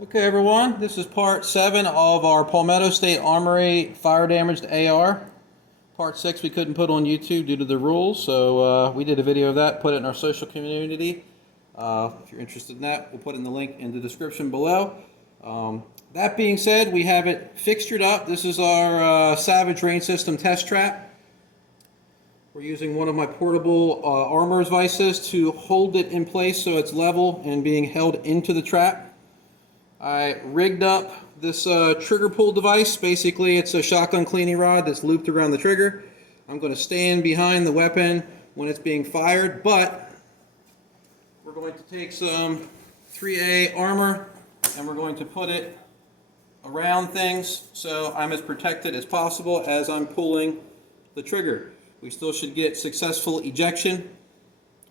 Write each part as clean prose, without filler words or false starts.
Okay everyone, this is part 7 of our Palmetto State Armory fire damaged AR. Part 6 we couldn't put on YouTube due to the rules, so we did a video of that, put it in our social community. If you're interested in that, we'll put in the link in the description below. That being said, we have it fixtured up. This is our Savage Rain System test trap. We're using one of my portable armor's vices to hold it in place so it's level and being held into the trap. I rigged up this trigger pull device. Basically, it's a shotgun cleaning rod that's looped around the trigger. I'm going to stand behind the weapon when it's being fired, but we're going to take some 3A armor and we're going to put it around things so I'm as protected as possible as I'm pulling the trigger. We still should get successful ejection,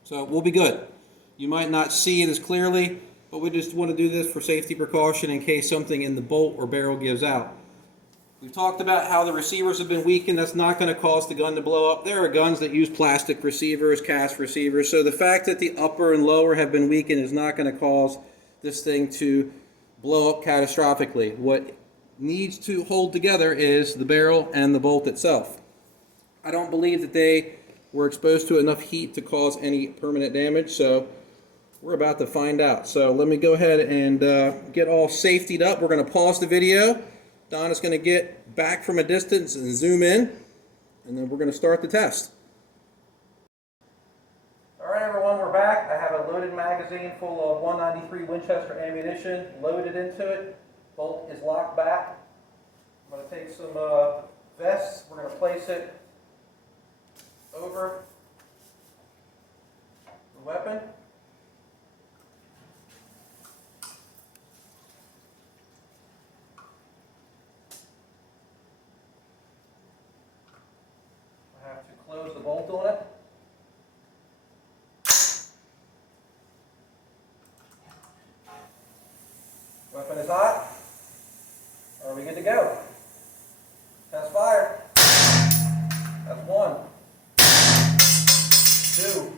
so we'll be good. You might not see it as clearly, but we just want to do this for safety precaution in case something in the bolt or barrel gives out. We've talked about how the receivers have been weakened. That's not going to cause the gun to blow up. There are guns that use plastic receivers, cast receivers, so the fact that the upper and lower have been weakened is not going to cause this thing to blow up catastrophically. What needs to hold together is the barrel and the bolt itself. I don't believe that they were exposed to enough heat to cause any permanent damage, so we're about to find out. So let me go ahead and get all safetied up. We're going to pause the video. Don is going to get back from a distance and zoom in, and then we're going to start the test. All right, everyone, we're back. I have a loaded magazine full of 193 Winchester ammunition loaded into it. Bolt is locked back. I'm going to take some vests. We're going to place it over the weapon. I have to close the bolt on it. Weapon is hot. Are we good to go? Test fire. That's 1, 2,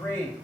3.